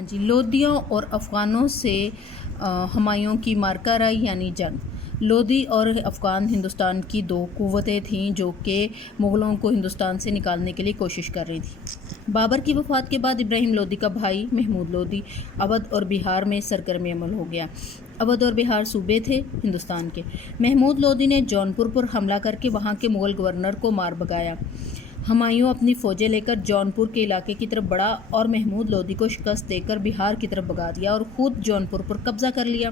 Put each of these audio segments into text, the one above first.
ہاں جی، لودھیوں اور افغانوں سے ہمایوں کی مارکہ رائی یعنی جنگ۔ لودھی اور افغان ہندوستان کی دو قوتیں تھیں جو کہ مغلوں کو ہندوستان سے نکالنے کے لیے کوشش کر رہی تھیں۔ بابر کی وفات کے بعد ابراہیم لودھی کا بھائی محمود لودھی اودھ اور بہار میں سرگرم عمل ہو گیا۔ اودھ اور بہار صوبے تھے ہندوستان کے۔ محمود لودھی نے جونپور پر حملہ کر کے وہاں کے مغل گورنر کو مار بھگایا۔ ہمایوں اپنی فوجیں لے کر جونپور کے علاقے کی طرف بڑھا اور محمود لودھی کو شکست دے کر بہار کی طرف بھگا دیا اور خود جونپور پر قبضہ کر لیا۔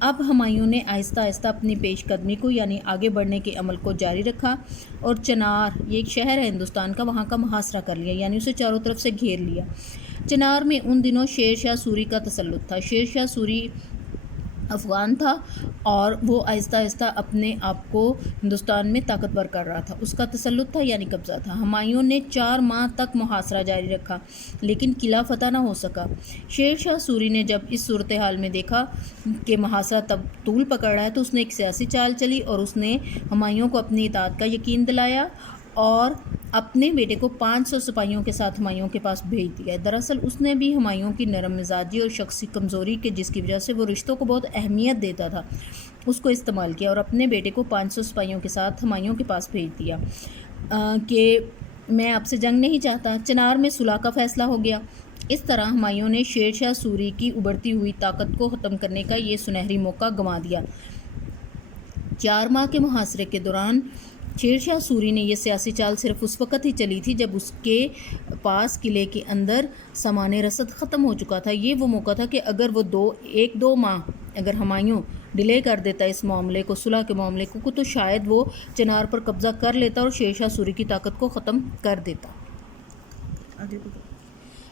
اب ہمایوں نے آہستہ آہستہ اپنی پیش قدمی کو یعنی آگے بڑھنے کے عمل کو جاری رکھا اور چنار، یہ ایک شہر ہے ہندوستان کا، وہاں کا محاصرہ کر لیا یعنی اسے چاروں طرف سے گھیر لیا۔ چنار میں ان دنوں شیر شاہ سوری کا تسلط تھا۔ شیر شاہ سوری افغان تھا اور وہ آہستہ آہستہ اپنے آپ کو ہندوستان میں طاقتور کر رہا تھا، اس کا تسلط تھا یعنی قبضہ تھا۔ ہمایوں نے 4 ماہ تک محاصرہ جاری رکھا لیکن قلعہ فتح نہ ہو سکا۔ شیر شاہ سوری نے جب اس صورتحال میں دیکھا کہ محاصرہ تب طول پکڑ رہا ہے تو اس نے ایک سیاسی چال چلی اور اس نے ہمایوں کو اپنی اطاعت کا یقین دلایا اور اپنے بیٹے کو 500 سپاہیوں کے ساتھ ہمایوں کے پاس بھیج دیا۔ دراصل اس نے بھی ہمایوں کی نرم مزاجی اور شخصی کمزوری کے جس کی وجہ سے وہ رشتوں کو بہت اہمیت دیتا تھا اس کو استعمال کیا اور اپنے بیٹے کو 500 سپاہیوں کے ساتھ ہمایوں کے پاس بھیج دیا کہ میں آپ سے جنگ نہیں چاہتا۔ چنار میں صلح کا فیصلہ ہو گیا۔ اس طرح ہمایوں نے شیر شاہ سوری کی ابھرتی ہوئی طاقت کو ختم کرنے کا یہ سنہری موقع گنوا دیا۔ 4 ماہ کے محاصرے کے دوران شیر شاہ سوری نے یہ سیاسی چال صرف اس وقت ہی چلی تھی جب اس کے پاس قلعے کے اندر سامان رسد ختم ہو چکا تھا۔ یہ وہ موقع تھا کہ اگر وہ 1-2 ماہ اگر ہمایوں ڈیلے کر دیتا اس معاملے کو، صلح کے معاملے کو، تو شاید وہ چنار پر قبضہ کر لیتا اور شیر شاہ سوری کی طاقت کو ختم کر دیتا۔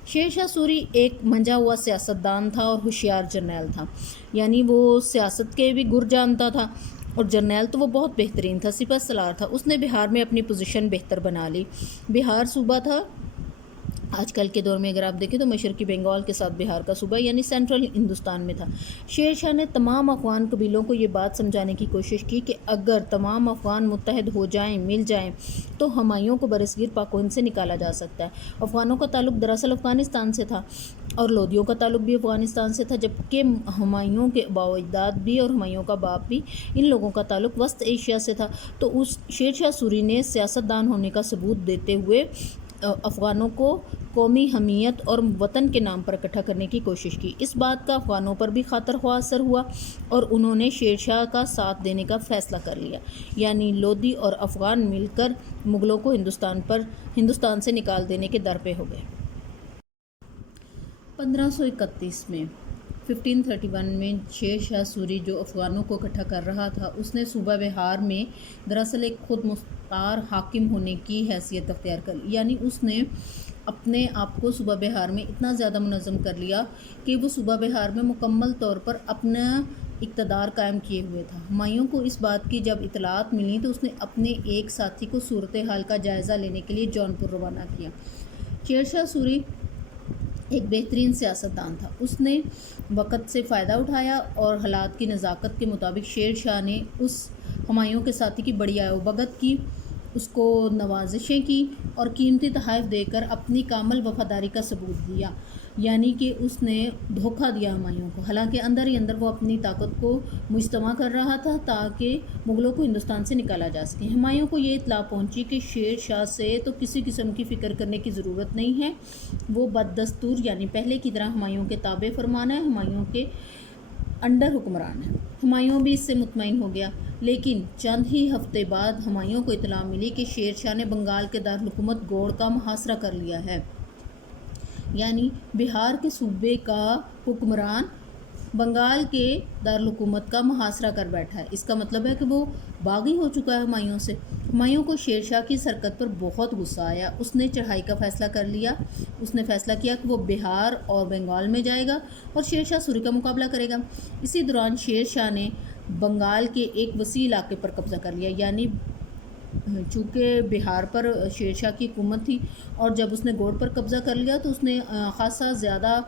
شیر شاہ سوری ایک منجا ہوا سیاستدان تھا اور ہوشیار جرنیل تھا، یعنی وہ سیاست کے بھی گر جانتا تھا اور جرنیل تو وہ بہت بہترین تھا، سپہ سالار تھا۔ اس نے بہار میں اپنی پوزیشن بہتر بنا لی۔ بہار صوبہ تھا، آج کل کے دور میں اگر آپ دیکھیں تو مشرقی بنگال کے ساتھ بہار کا صوبہ یعنی سینٹرل ہندوستان میں تھا۔ شیر شاہ نے تمام افغان قبیلوں کو یہ بات سمجھانے کی کوشش کی کہ اگر تمام افغان متحد ہو جائیں، مل جائیں تو ہمایوں کو برصغیر پاک و ہند سے نکالا جا سکتا ہے۔ افغانوں کا تعلق دراصل افغانستان سے تھا اور لودھیوں کا تعلق بھی افغانستان سے تھا، جبکہ ہمایوں کے آباء و اجداد بھی اور ہمایوں کا باپ بھی، ان لوگوں کا تعلق وسط ایشیا سے تھا۔ تو اس شیر شاہ سوری نے سیاستدان ہونے کا ثبوت دیتے ہوئے افغانوں کو قومی حمیت اور وطن کے نام پر اکٹھا کرنے کی کوشش کی۔ اس بات کا افغانوں پر بھی خاطر خواہ اثر ہوا اور انہوں نے شیر شاہ کا ساتھ دینے کا فیصلہ کر لیا، یعنی لودھی اور افغان مل کر مغلوں کو ہندوستان سے نکال دینے کے در پہ ہو گئے۔ 1531 میں 1531 میں شیر شاہ سوری جو افغانوں کو اکٹھا کر رہا تھا، اس نے صوبہ بہار میں دراصل ایک خود مختار حاکم ہونے کی حیثیت اختیار کر لی، یعنی اس نے اپنے آپ کو صوبہ بہار میں اتنا زیادہ منظم کر لیا کہ وہ صوبہ بہار میں مکمل طور پر اپنا اقتدار قائم کیے ہوئے تھا۔ ہمایوں کو اس بات کی جب اطلاعات ملی تو اس نے اپنے ایک ساتھی کو صورتحال کا جائزہ لینے کے لیے جونپور روانہ کیا۔ شیر شاہ سوری ایک بہترین سیاستدان تھا، اس نے وقت سے فائدہ اٹھایا اور حالات کی نزاکت کے مطابق شیر شاہ نے اس ہمایوں کے ساتھی کی بڑی آؤبگت کی، اس کو نوازشیں کی اور قیمتی تحائف دے کر اپنی کامل وفاداری کا ثبوت دیا، یعنی کہ اس نے دھوکہ دیا ہمایوں کو، حالانکہ اندر ہی اندر وہ اپنی طاقت کو مجتمع کر رہا تھا تاکہ مغلوں کو ہندوستان سے نکالا جا سکے۔ ہمایوں کو یہ اطلاع پہنچی کہ شیر شاہ سے تو کسی قسم کی فکر کرنے کی ضرورت نہیں ہے، وہ بددستور یعنی پہلے کی طرح ہمایوں کے تابع فرمان ہے، ہمایوں کے انڈر حکمران ہے۔ ہمایوں بھی اس سے مطمئن ہو گیا، لیکن چند ہی ہفتے بعد ہمایوں کو اطلاع ملی کہ شیر شاہ نے بنگال کے دارالحکومت گوڑ کا محاصرہ کر لیا ہے، یعنی بہار کے صوبے کا حکمران بنگال کے دارالحکومت کا محاصرہ کر بیٹھا ہے۔ اس کا مطلب ہے کہ وہ باغی ہو چکا ہے ہمایوں سے۔ ہمایوں کو شیر شاہ کی حرکت پر بہت غصہ آیا، اس نے چڑھائی کا فیصلہ کر لیا۔ اس نے فیصلہ کیا کہ وہ بہار اور بنگال میں جائے گا اور شیر شاہ سوری کا مقابلہ کرے گا۔ اسی دوران شیر شاہ نے بنگال کے ایک وسیع علاقے پر قبضہ کر لیا، یعنی چونکہ بہار پر شیر شاہ کی حکومت تھی اور جب اس نے گوڑ پر قبضہ کر لیا تو اس نے خاصا زیادہ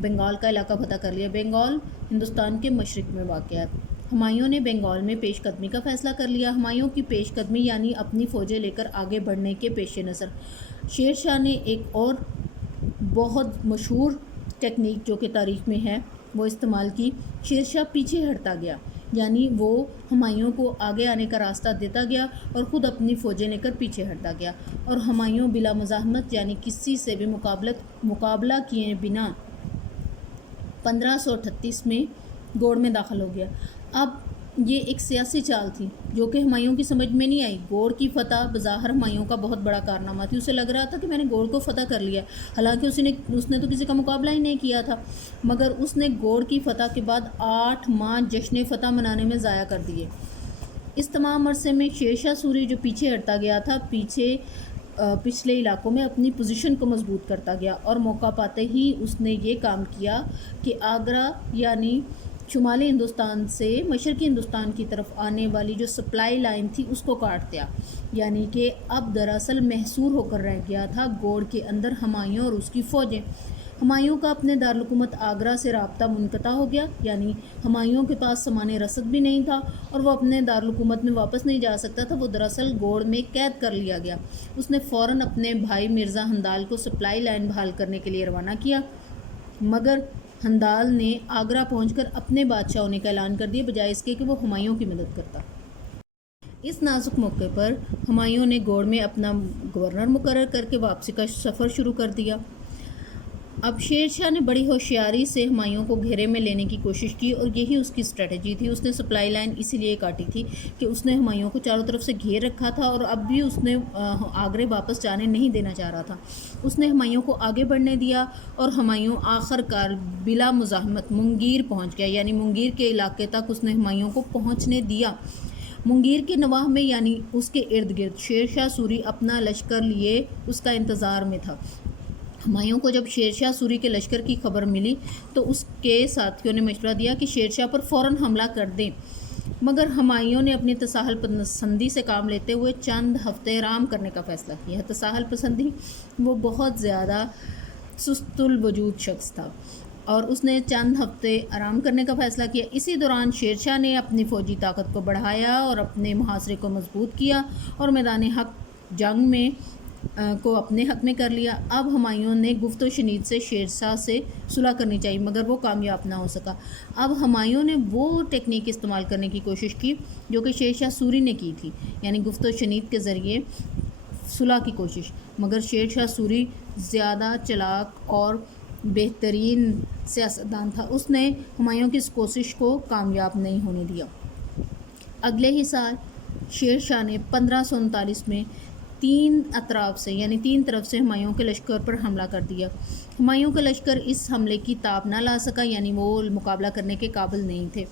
بنگال کا علاقہ فتح کر لیا۔ بنگال ہندوستان کے مشرق میں واقع ہے۔ ہمایوں نے بنگال میں پیش قدمی کا فیصلہ کر لیا۔ ہمایوں کی پیش قدمی یعنی اپنی فوجیں لے کر آگے بڑھنے کے پیش نظر شیر شاہ نے ایک اور بہت مشہور ٹیکنیک جو کہ تاریخ میں ہے وہ استعمال کی۔ شیر شاہ پیچھے ہٹتا گیا، یعنی وہ ہمایوں کو آگے آنے کا راستہ دیتا گیا اور خود اپنی فوجیں لے کر پیچھے ہٹتا گیا، اور ہمایوں بلا مزاحمت یعنی کسی سے بھی مقابلہ کیے بنا 1538 میں گوڑ میں داخل ہو گیا۔ اب یہ ایک سیاسی چال تھی جو کہ ہمایوں کی سمجھ میں نہیں آئی۔ گوڑ کی فتح بظاہر ہمایوں کا بہت بڑا کارنامہ تھی، اسے لگ رہا تھا کہ میں نے گوڑ کو فتح کر لیا، حالانکہ اس نے تو کسی کا مقابلہ ہی نہیں کیا تھا، مگر اس نے گوڑ کی فتح کے بعد 8 ماہ جشن فتح منانے میں ضائع کر دیے۔ اس تمام عرصے میں شیر شاہ سوری جو پیچھے ہٹتا گیا تھا، پچھلے علاقوں میں اپنی پوزیشن کو مضبوط کرتا گیا، اور موقع پاتے ہی اس نے یہ کام کیا کہ آگرہ یعنی شمالی ہندوستان سے مشرقی ہندوستان کی طرف آنے والی جو سپلائی لائن تھی اس کو کاٹ دیا، یعنی کہ اب دراصل محصور ہو کر رہ گیا تھا گوڑ کے اندر ہمایوں اور اس کی فوجیں۔ ہمایوں کا اپنے دارالحکومت آگرہ سے رابطہ منقطع ہو گیا، یعنی ہمایوں کے پاس سامان رسد بھی نہیں تھا اور وہ اپنے دارالحکومت میں واپس نہیں جا سکتا تھا، وہ دراصل گوڑ میں قید کر لیا گیا۔ اس نے فوراً اپنے بھائی مرزا ہندال کو سپلائی لائن بحال کرنے کے لیے روانہ کیا، مگر ہندال نے آگرہ پہنچ کر اپنے بادشاہ ہونے کا اعلان کر دیا، بجائے اس کے کہ وہ ہمایوں کی مدد کرتا۔ اس نازک موقع پر ہمایوں نے گوڑ میں اپنا گورنر مقرر کر کے واپسی کا سفر شروع کر دیا۔ اب شیر شاہ نے بڑی ہوشیاری سے ہمایوں کو گھیرے میں لینے کی کوشش کی، اور یہی اس کی اسٹریٹجی تھی۔ اس نے سپلائی لائن اسی لیے کاٹی تھی کہ اس نے ہمایوں کو چاروں طرف سے گھیر رکھا تھا، اور اب بھی اس نے آگرے واپس جانے نہیں دینا چاہ رہا تھا۔ اس نے ہمایوں کو آگے بڑھنے دیا، اور ہمایوں آخر کار بلا مزاحمت منگیر پہنچ گیا، یعنی منگیر کے علاقے تک اس نے ہمایوں کو پہنچنے دیا۔ منگیر کے نواح میں یعنی اس کے ارد گرد شیر شاہ سوری اپنا لشکر لیے اس کا انتظار میں تھا۔ ہمایوں کو جب شیر شاہ سوری کے لشکر کی خبر ملی تو اس کے ساتھیوں نے مشورہ دیا کہ شیر شاہ پر فوراً حملہ کر دیں، مگر ہمایوں نے اپنی تساہل پسندی سے کام لیتے ہوئے چند ہفتے آرام کرنے کا فیصلہ کیا۔ تساہل پسندی، وہ بہت زیادہ سست الوجود شخص تھا، اور اس نے چند ہفتے آرام کرنے کا فیصلہ کیا۔ اسی دوران شیر شاہ نے اپنی فوجی طاقت کو بڑھایا اور اپنے محاصرے کو مضبوط کیا، اور میدان جنگ میں کو اپنے حق میں کر لیا۔ اب ہمایوں نے گفت و شنید سے شیر شاہ سے صلح کرنی چاہیے، مگر وہ کامیاب نہ ہو سکا۔ اب ہمایوں نے وہ ٹیکنیک استعمال کرنے کی کوشش کی جو کہ شیر شاہ سوری نے کی تھی، یعنی گفت و شنید کے ذریعے صلح کی کوشش، مگر شیر شاہ سوری زیادہ چلاک اور بہترین سیاستدان تھا، اس نے ہمایوں کی اس کوشش کو کامیاب نہیں ہونے دیا۔ اگلے ہی سال شیر شاہ نے 1539 میں تین طرف سے ہمایوں کے لشکر پر حملہ کر دیا۔ ہمایوں کا لشکر اس حملے کی تاب نہ لا سکا، یعنی وہ مقابلہ کرنے کے قابل نہیں تھے۔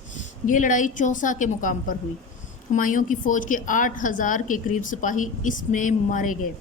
یہ لڑائی چوسا کے مقام پر ہوئی۔ ہمایوں کی فوج کے 8000 کے قریب سپاہی اس میں مارے گئے،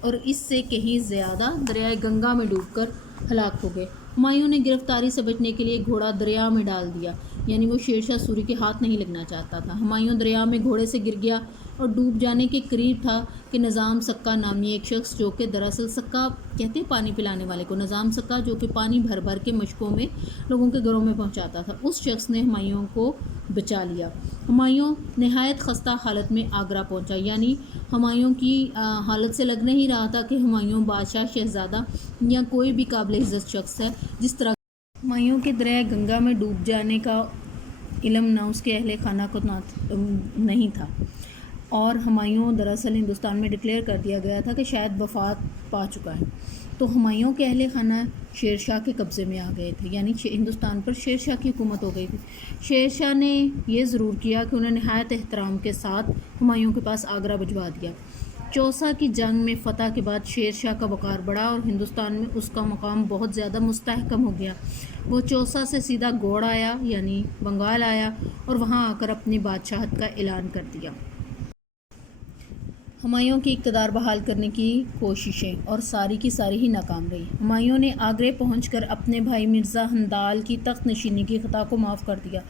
اور اس سے کہیں زیادہ دریائے گنگا میں ڈوب کر ہلاک ہو گئے۔ ہمایوں نے گرفتاری سے بچنے کے لیے گھوڑا دریا میں ڈال دیا، یعنی وہ شیر شاہ سوری کے ہاتھ نہیں لگنا چاہتا تھا۔ ہمایوں دریا میں گھوڑے سے گر گیا اور ڈوب جانے کے قریب تھا کہ نظام سکا نامی ایک شخص، جو کہ دراصل سکا کہتے ہیں پانی پلانے والے کو، نظام سکا جو کہ پانی بھر بھر کے مشکوں میں لوگوں کے گھروں میں پہنچاتا تھا، اس شخص نے ہمایوں کو بچا لیا۔ ہمایوں نہایت خستہ حالت میں آگرہ پہنچا، یعنی ہمایوں کی حالت سے لگ نہیں رہا تھا کہ ہمایوں بادشاہ، شہزادہ یا کوئی بھی قابل عزت شخص ہے۔ جس طرح ہمایوں کے دریائے گنگا میں ڈوب جانے کا علم نہ اس کے اہل خانہ کو نہیں تھا، اور ہمایوں دراصل ہندوستان میں ڈکلیئر کر دیا گیا تھا کہ شاید وفات پا چکا ہے، تو ہمایوں کے اہل خانہ شیر شاہ کے قبضے میں آ گئے تھے، یعنی ہندوستان پر شیر شاہ کی حکومت ہو گئی تھی۔ شیر شاہ نے یہ ضرور کیا کہ انہیں نہایت احترام کے ساتھ ہمایوں کے پاس آگرہ بھجوا دیا۔ چوسا کی جنگ میں فتح کے بعد شیر شاہ کا وقار بڑھا اور ہندوستان میں اس کا مقام بہت زیادہ مستحکم ہو گیا۔ وہ چوسا سے سیدھا گوڑ آیا، یعنی بنگال آیا، اور وہاں آ کر اپنی بادشاہت کا اعلان کر دیا۔ ہمایوں کی اقتدار بحال کرنے کی کوششیں اور ساری کی ساری ہی ناکام رہی۔ ہمایوں نے آگرے پہنچ کر اپنے بھائی مرزا ہندال کی تخت نشینی کی خطا کو معاف کر دیا،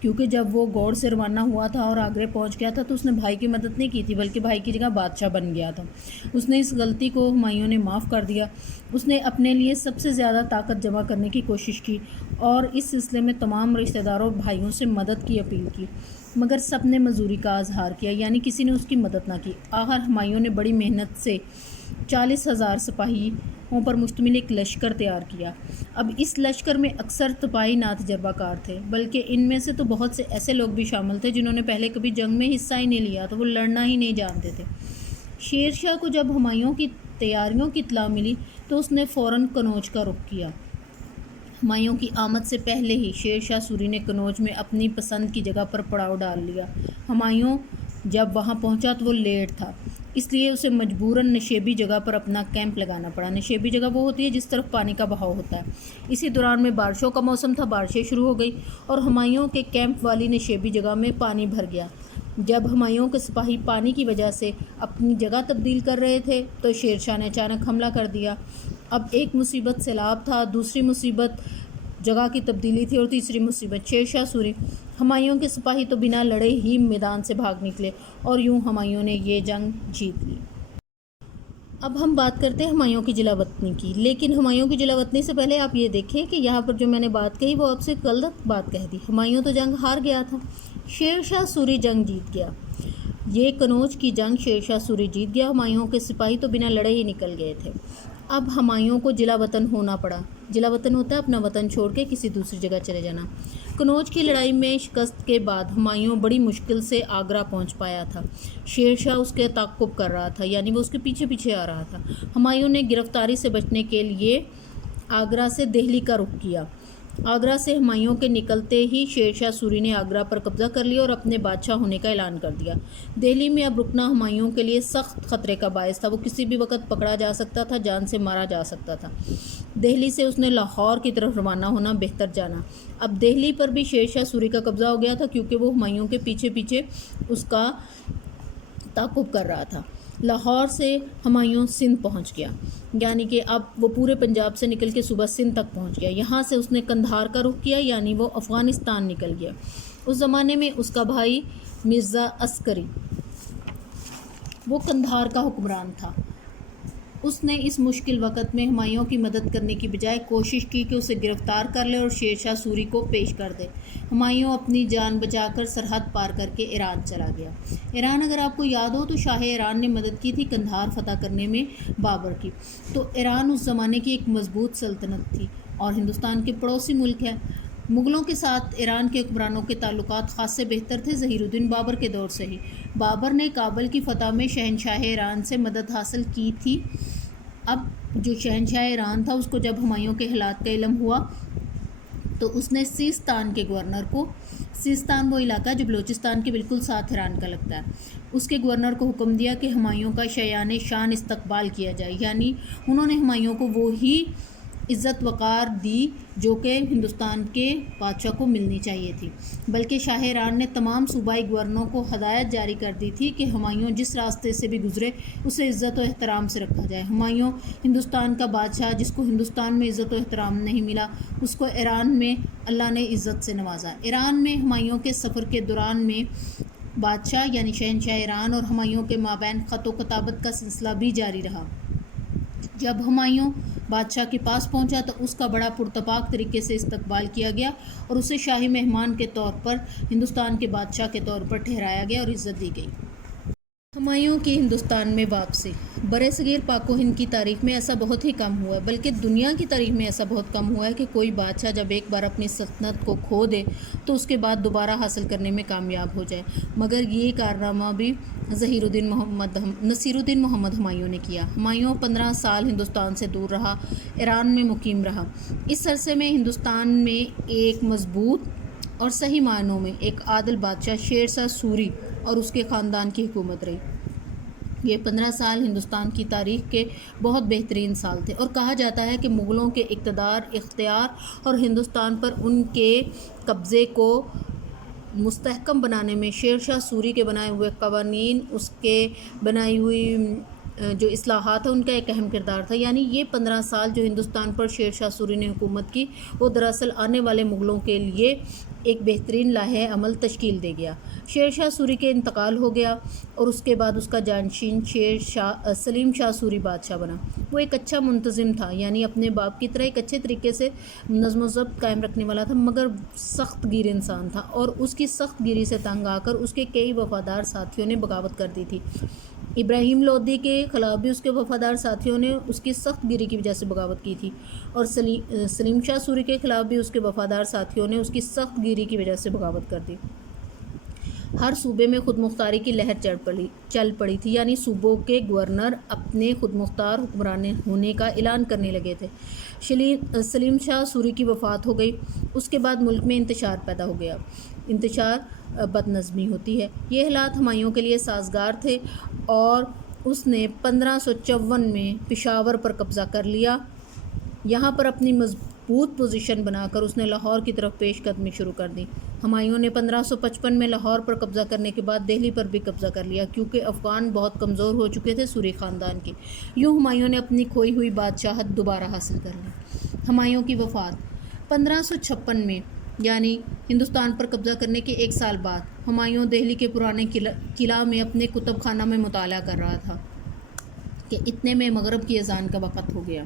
کیونکہ جب وہ گوڑ سے روانہ ہوا تھا اور آگرے پہنچ گیا تھا تو اس نے بھائی کی مدد نہیں کی تھی، بلکہ بھائی کی جگہ بادشاہ بن گیا تھا۔ اس نے اس غلطی کو ہمایوں نے معاف کر دیا۔ اس نے اپنے لیے سب سے زیادہ طاقت جمع کرنے کی کوشش کی اور اس سلسلے میں تمام رشتہ داروں اور بھائیوں سے مدد کی اپیل کی، مگر سب نے مزدوری کا اظہار کیا، یعنی کسی نے اس کی مدد نہ کی۔ آخر ہمایوں نے بڑی محنت سے 40,000 سپاہی پر مشتمل ایک لشکر تیار کیا۔ اب اس لشکر میں اکثر سپاہی نا تجربہ کار تھے، بلکہ ان میں سے تو بہت سے ایسے لوگ بھی شامل تھے جنہوں نے پہلے کبھی جنگ میں حصہ ہی نہیں لیا، تو وہ لڑنا ہی نہیں جانتے تھے۔ شیر شاہ کو جب ہمایوں کی تیاریوں کی اطلاع ملی تو اس نے فوراً کنوج کا رخ کیا۔ ہمایوں کی آمد سے پہلے ہی شیر شاہ سوری نے کنوج میں اپنی پسند کی جگہ پر پڑاؤ ڈال لیا۔ ہمایوں جب وہاں پہنچا تو وہ لیٹ تھا، اس لیے اسے مجبوراً نشیبی جگہ پر اپنا کیمپ لگانا پڑا۔ نشیبی جگہ وہ ہوتی ہے جس طرف پانی کا بہاؤ ہوتا ہے۔ اسی دوران میں بارشوں کا موسم تھا، بارشیں شروع ہو گئی اور ہمایوں کے کیمپ والی نشیبی جگہ میں پانی بھر گیا۔ جب ہمایوں کے سپاہی پانی کی وجہ سے اپنی جگہ تبدیل کر رہے تھے تو شیر شاہ نے اچانک حملہ کر دیا۔ اب ایک مصیبت سیلاب تھا، دوسری مصیبت جگہ کی تبدیلی تھی اور تیسری مصیبت شیر شاہ سوری۔ ہمایوں کے سپاہی تو بنا لڑے ہی میدان سے بھاگ نکلے اور یوں ہمایوں نے یہ جنگ جیت لی۔ اب ہم بات کرتے ہیں ہمایوں کی جلا وطنی کی، لیکن ہمایوں کی جلا وطنی سے پہلے آپ یہ دیکھیں کہ یہاں پر جو میں نے بات کہی وہ آپ سے غلط بات کہہ دی۔ ہمایوں تو جنگ ہار گیا تھا، شیر شاہ سوری جنگ جیت گیا۔ یہ کنوج کی جنگ شیر شاہ سوری جیت گیا، ہمایوں کے سپاہی تو بنا لڑے ہی نکل گئے تھے۔ اب ہمایوں کو جلا وطن ہونا پڑا۔ جلا وطن ہوتا ہے اپنا وطن چھوڑ کے کسی دوسری جگہ چلے جانا۔ کنوج کی لڑائی میں شکست کے بعد ہمایوں بڑی مشکل سے آگرہ پہنچ پایا تھا۔ شیر شاہ اس کے تعقب کر رہا تھا، یعنی وہ اس کے پیچھے پیچھے آ رہا تھا۔ ہمایوں نے گرفتاری سے بچنے کے لیے آگرہ سے دہلی کا رخ کیا۔ آگرہ سے ہمایوں کے نکلتے ہی شیر شاہ سوری نے آگرہ پر قبضہ کر لیا اور اپنے بادشاہ ہونے کا اعلان کر دیا۔ دہلی میں اب رکنا ہمایوں کے لیے سخت خطرے کا باعث تھا، وہ کسی بھی وقت پکڑا جا سکتا تھا، جان سے مارا جا سکتا تھا۔ دہلی سے اس نے لاہور کی طرف روانہ ہونا بہتر جانا۔ اب دہلی پر بھی شیر شاہ سوری کا قبضہ ہو گیا تھا کیونکہ وہ ہمایوں کے پیچھے پیچھے اس کا تعقب کر رہا تھا۔ لاہور سے ہمایوں سندھ پہنچ گیا، یعنی کہ اب وہ پورے پنجاب سے نکل کے صوبہ سندھ تک پہنچ گیا۔ یہاں سے اس نے قندھار کا رخ کیا، یعنی وہ افغانستان نکل گیا۔ اس زمانے میں اس کا بھائی مرزا عسکری وہ قندھار کا حکمران تھا۔ اس نے اس مشکل وقت میں ہمایوں کی مدد کرنے کی بجائے کوشش کی کہ اسے گرفتار کر لے اور شیر شاہ سوری کو پیش کر دے۔ ہمایوں اپنی جان بچا کر سرحد پار کر کے ایران چلا گیا۔ ایران اگر آپ کو یاد ہو تو شاہ ایران نے مدد کی تھی قندھار فتح کرنے میں بابر کی۔ تو ایران اس زمانے کی ایک مضبوط سلطنت تھی اور ہندوستان کے پڑوسی ملک ہے۔ مغلوں کے ساتھ ایران کے حکمرانوں کے تعلقات خاصے بہتر تھے، ظہیر الدین بابر کے دور سے ہی۔ بابر نے کابل کی فتح میں شہنشاہ ایران سے مدد حاصل کی تھی۔ اب جو شہنشاہ ایران تھا اس کو جب ہمایوں کے حالات کا علم ہوا تو اس نے سیستان کے گورنر کو، سیستان وہ علاقہ جو بلوچستان کے بالکل ساتھ ایران کا لگتا ہے، اس کے گورنر کو حکم دیا کہ ہمایوں کا شایان شان استقبال کیا جائے، یعنی انہوں نے ہمایوں کو وہی عزت وقار دی جو کہ ہندوستان کے بادشاہ کو ملنی چاہیے تھی۔ بلکہ شاہ ایران نے تمام صوبائی گورنروں کو ہدایت جاری کر دی تھی کہ ہمایوں جس راستے سے بھی گزرے اسے عزت و احترام سے رکھا جائے۔ ہمایوں ہندوستان کا بادشاہ جس کو ہندوستان میں عزت و احترام نہیں ملا، اس کو ایران میں اللہ نے عزت سے نوازا۔ ایران میں ہمایوں کے سفر کے دوران میں بادشاہ یعنی شہنشاہ ایران اور ہمایوں کے مابین خط و کتابت کا سلسلہ بھی جاری رہا۔ جب ہمایوں بادشاہ کے پاس پہنچا تو اس کا بڑا پرتپاک طریقے سے استقبال کیا گیا اور اسے شاہی مہمان کے طور پر ہندوستان کے بادشاہ کے طور پر ٹھہرایا گیا اور عزت دی گئی۔ ہمایوں کی ہندوستان میں واپسی برصغیر پاک و ہند کی تاریخ میں ایسا بہت ہی کم ہوا ہے، بلکہ دنیا کی تاریخ میں ایسا بہت کم ہوا ہے کہ کوئی بادشاہ جب ایک بار اپنی سلطنت کو کھو دے تو اس کے بعد دوبارہ حاصل کرنے میں کامیاب ہو جائے، مگر یہ کارنامہ بھی نصیر الدین محمد ہمایوں نے کیا۔ ہمایوں 15 سال ہندوستان سے دور رہا، ایران میں مقیم رہا۔ اس عرصے میں ہندوستان میں ایک مضبوط اور صحیح معنوں میں ایک عادل بادشاہ شیر شاہ سوری اور اس کے خاندان کی حکومت رہی۔ یہ 15 سال ہندوستان کی تاریخ کے بہت بہترین سال تھے اور کہا جاتا ہے کہ مغلوں کے اختیار اور ہندوستان پر ان کے قبضے کو مستحکم بنانے میں شیر شاہ سوری کے بنائے ہوئے قوانین، اس کے بنائی ہوئی جو اصلاحات ہیں ان کا ایک اہم کردار تھا۔ یعنی یہ 15 سال جو ہندوستان پر شیر شاہ سوری نے حکومت کی وہ دراصل آنے والے مغلوں کے لیے ایک بہترین لائحہ عمل تشکیل دے گیا۔ شیر شاہ سوری کے انتقال ہو گیا اور اس کے بعد اس کا جانشین سلیم شاہ سوری بادشاہ بنا۔ وہ ایک اچھا منتظم تھا، یعنی اپنے باپ کی طرح ایک اچھے طریقے سے نظم و ضبط قائم رکھنے والا تھا، مگر سخت گیر انسان تھا اور اس کی سخت گیری سے تنگ آ کر اس کے کئی وفادار ساتھیوں نے بغاوت کر دی تھی۔ ابراہیم لودھی کے خلاف بھی اس کے وفادار ساتھیوں نے اس کی سخت گیری کی وجہ سے بغاوت کی تھی، اور سلیم شاہ سوری کے خلاف بھی اس کے وفادار ساتھیوں نے اس کی سخت گیری کی وجہ سے بغاوت کر دی۔ ہر صوبے میں خود مختاری کی لہر چل پڑی تھی، یعنی صوبوں کے گورنر اپنے خود مختار حکمران ہونے کا اعلان کرنے لگے تھے۔ سلیم شاہ سوری کی وفات ہو گئی، اس کے بعد ملک میں انتشار پیدا ہو گیا۔ انتشار بد نظمی ہوتی ہے۔ یہ حالات ہمایوں کے لیے سازگار تھے اور اس نے 1554 میں پشاور پر قبضہ کر لیا۔ یہاں پر اپنی مضبوط پوزیشن بنا کر اس نے لاہور کی طرف پیش قدمی شروع کر دی۔ ہمایوں نے 1555 میں لاہور پر قبضہ کرنے کے بعد دہلی پر بھی قبضہ کر لیا، کیونکہ افغان بہت کمزور ہو چکے تھے سوری خاندان کے۔ یوں ہمایوں نے اپنی کھوئی ہوئی بادشاہت دوبارہ حاصل کر لی۔ ہمایوں کی وفات 1556 میں، یعنی ہندوستان پر قبضہ کرنے کے 1 سال بعد، ہمایوں دہلی کے پرانے قلعہ میں اپنے کتب خانہ میں مطالعہ کر رہا تھا کہ اتنے میں مغرب کی اذان کا وقت ہو گیا۔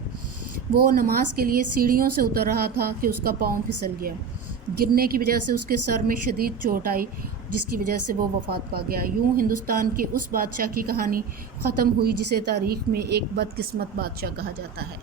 وہ نماز کے لیے سیڑھیوں سے اتر رہا تھا کہ اس کا پاؤں پھسل گیا۔ گرنے کی وجہ سے اس کے سر میں شدید چوٹ آئی، جس کی وجہ سے وہ وفات پا گیا۔ یوں ہندوستان کے اس بادشاہ کی کہانی ختم ہوئی جسے تاریخ میں ایک بدقسمت بادشاہ کہا جاتا ہے۔